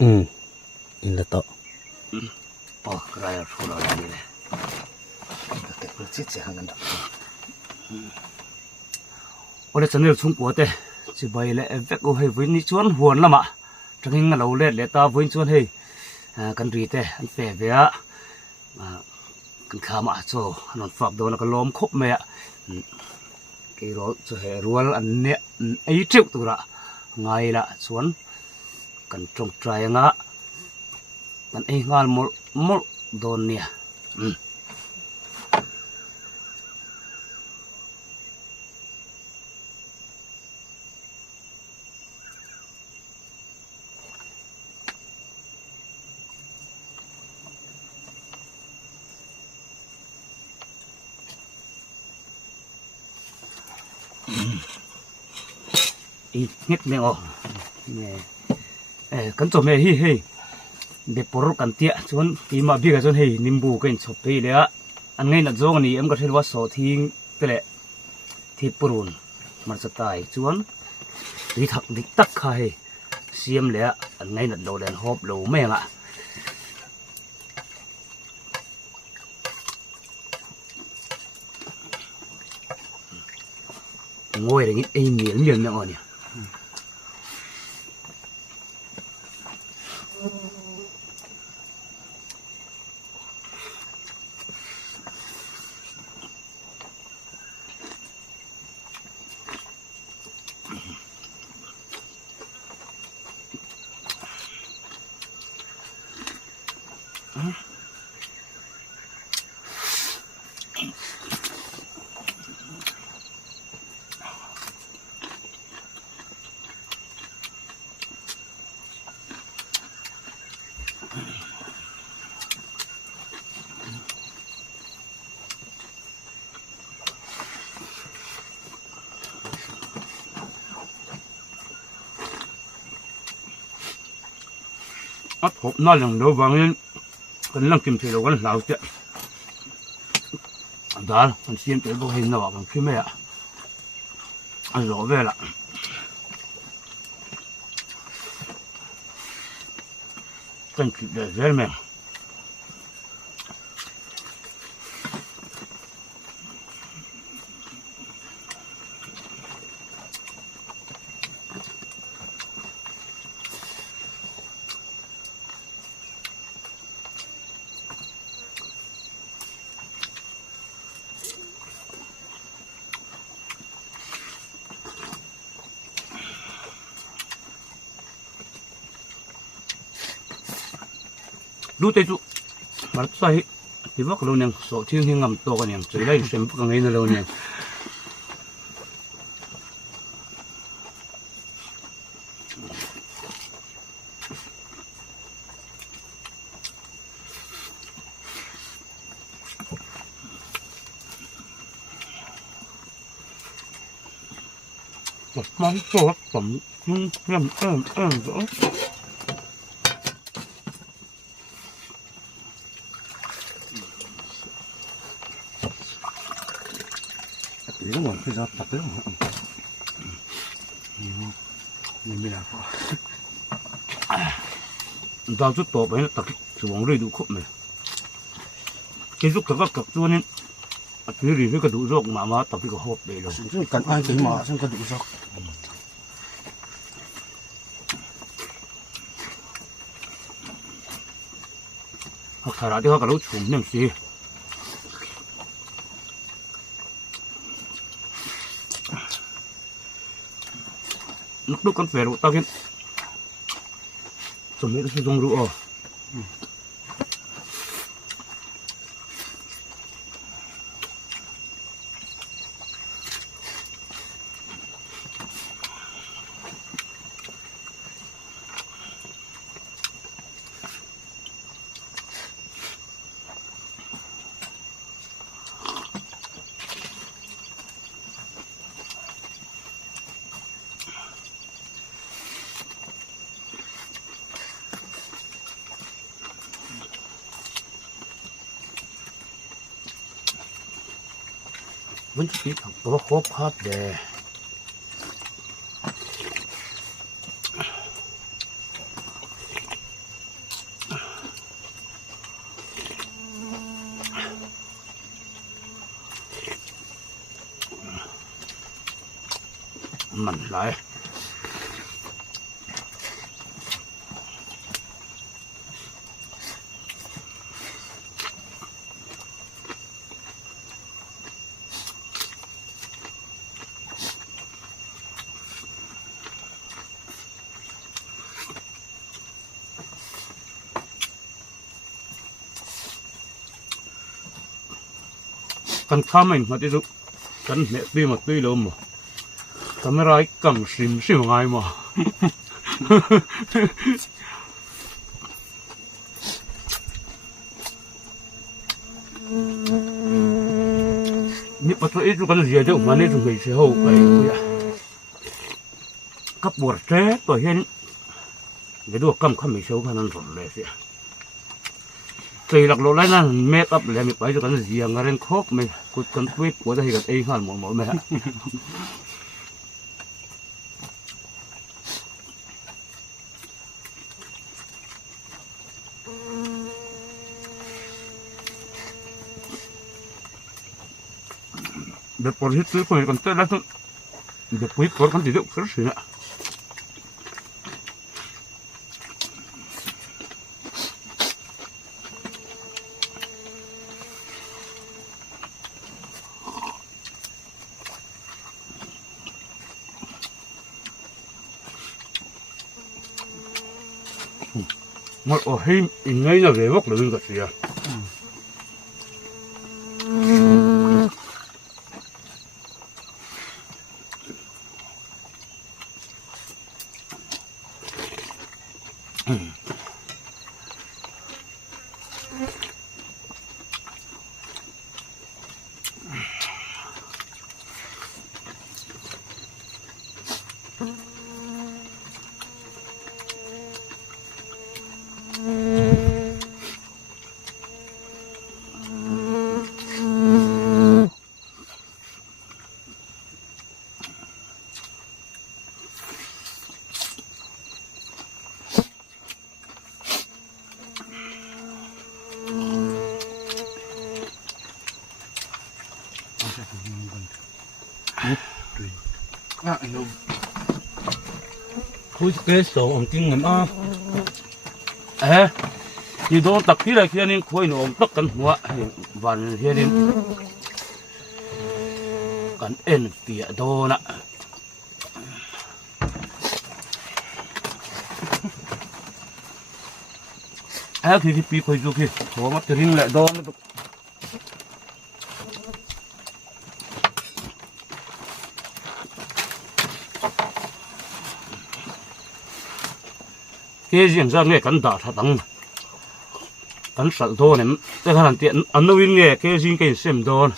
in la to cái này số nào đây này cái cái chết sẽ hàng đó ở đây chân này xuống của thế chỉ bay lại vét ô hay với ní chuan huồn lắm ạ trong hình lâu lên để ta với chuan hay cần gì thế anh phải về á cần khám ạ cho nó phạm đồ là cái lom khốc mẹ cái đó cho hệ ruột anh nè ấy chịu tụi ra ngay là chuan cần trồng trái ngã cần ấy ngal một đồn nè ít nhất nè ô nè cần cho mẹ hi hi để porok cần tiệt chuan tí mà biết cái chuan hi nimbu cái chụp đi đấy á anh ngay là do anh em có thể vào số thiên cái lệ thì purun mà sẽ tài chuan tí thật tí tắc khai xiêm lệ anh ngay là đầu đèn hộp lẩu mẹ ạ ngồi để nghĩ miếng miếng nữa nhỉ ắt hộp nó lần đầu vàng lên cần lăng kim thì đâu có lão chứ đó còn xiêm tới bộ hình nào bằng phim mẹ ăn rõ về là cần kịp để dễ mẹ đu tay chú mà sai thì vác lâu nè số thiên thiên ngầm to cái nè chơi đây xem cái ngày nào lâu nè món sốt phẩm nhầm rõ 이런 건 그래서 다 빼고 mình tao chút tổ ấy tập xuống rồi đủ khúc này cái giúp các chỗ nên cái gì với cái đủ rộng mà tập cái hộp để rồi cần ai cái mà xong cái đủ rồi hoặc thà ra thì họ cả lúc xuống nem gì lúc con phải tao kiến chuẩn bị sử dụng rượu vẫn chỉ học có khốp hấp để มันหลายกันข้ามเองมาที่สุดกันเนื้อตีมาตีลมทำให้ไรกังสิมไงมานี่ปัจจุบันกันเสียเดี๋ยวมันนี่ถึงไปเสียหัวไปเนี่ยกับปวดแท้ตัวเห็นเดี๋ยวดูกำข้ามไม่เสียวขนาดนั้นเลยเสียตีหลักโลไรนั่นเมคอัพเลยมีไปด้วยกันเสียงอะไรครบไม่กุดกันทวิตว่าจะให้กันเองหันหมดไหมฮะเด็กปวดที่ซื้อไปกันเต้นแล้วเด็กปวดปวดกันติดเยอะสุดสิเนี่ยมันโอ้ยยังไงนะเรื่องวักเลยก็เสียคุยเกสโซองจริงเหรอที่โดนตักที่ไรเฮียนี่คุยหนูตักกันหัววันเฮียนี่กันเอ็นเตียโดนะคือที่ปีคุยดูคือโหมันจะริงแหละโดนเกี่ยงจะเนี่ยกันด่าถ้าตั้งกันสัตว์โดนเนี่ยแต่ขนาดเตี้ยอันนู้นเนี่ยเกี่ยงกันเสียมโดน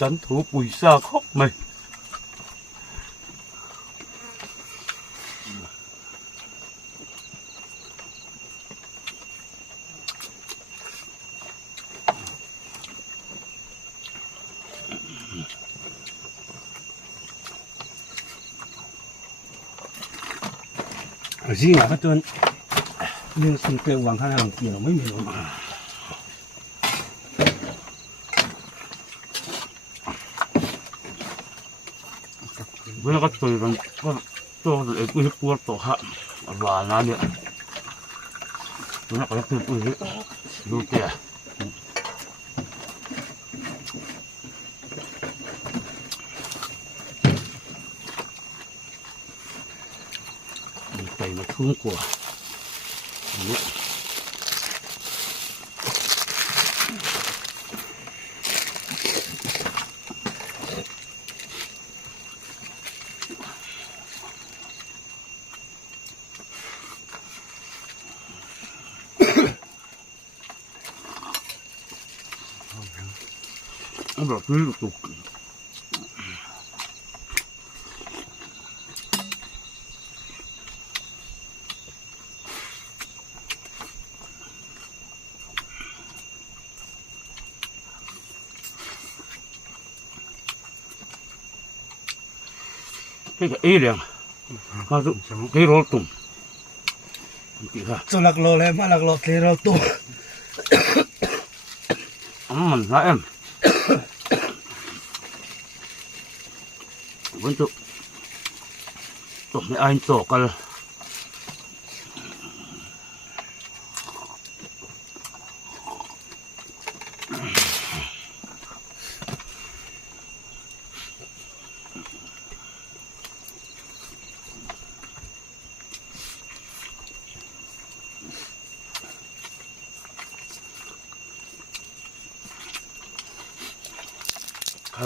กันถูกปุ๋ยซาคอกไหมจริงอ่ะก็จนเรื่องสิ่งเปลี่ยนวางข้างหลังเกี่ยวไม่มีหรอกเวลาก็ตื่นกันก็ตัวเอกอุ้ยปวดตัวฮะหวานนะเนี่ยเวลาก็ตื่นอุ้ยดูเตี้ยไปมาทุ่งกว่าเนี่ย แบบนี้ตุกcái liền mà dụng cái rô tùng cho lạc lò này mà lạc lò thì rau tôm mình nói em vẫn tụ mấy anh tổ cả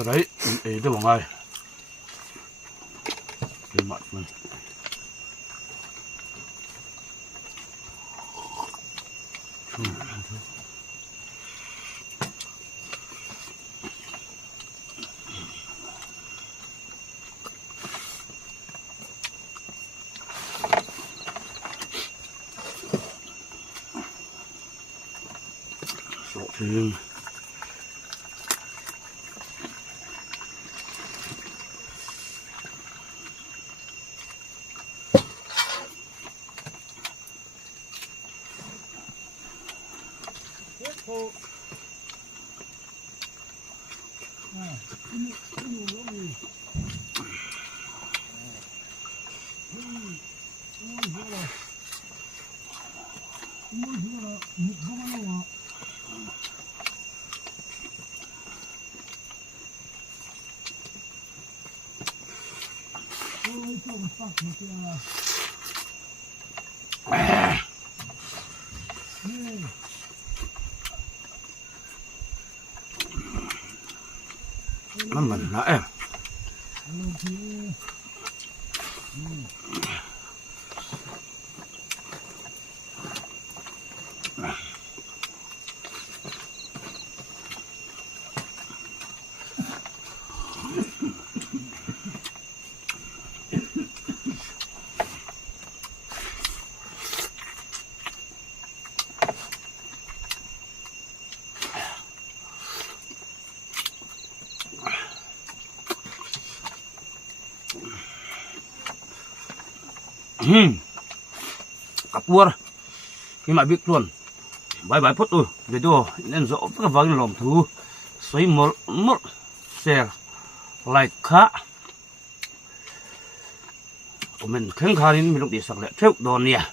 đấy ý tôi bảo ngay cái mặt mình sọ thêm nó mình nãy em kapur khi mà biết luôn bye bye phút rồi video nên rõ các vang lòng thú xoay một share like khá của mình khen khá nên mình lúc đi sạc lại theo đồ nè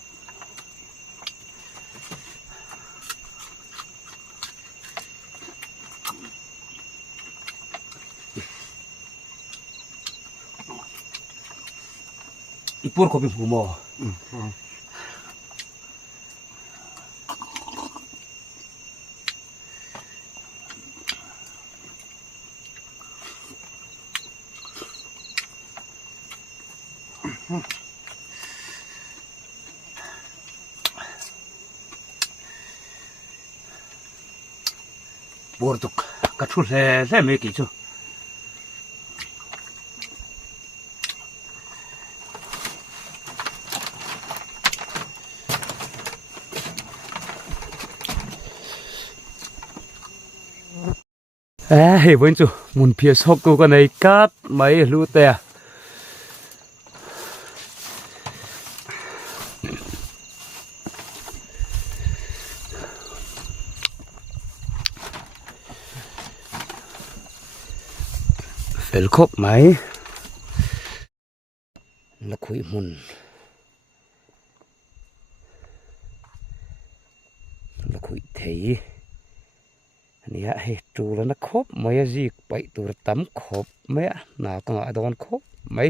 ipur kopi humo borduk kachul le me ki chu hey vẫn chu mun phia sok tu cái này cát mấy lu te fel khop mấy là khui mun là khui thấy nia he tu la na khop mai ji pai tu tam khop me na ka nga don khop mai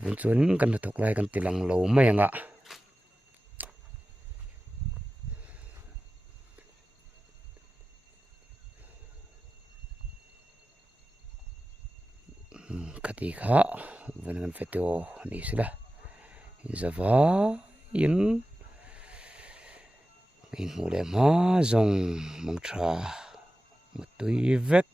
vun chun kan thok lai kan tilang lo mai nga khati kha vun kan fetio ni sila zawa in in mù lệ má dòng mong trà một túi vết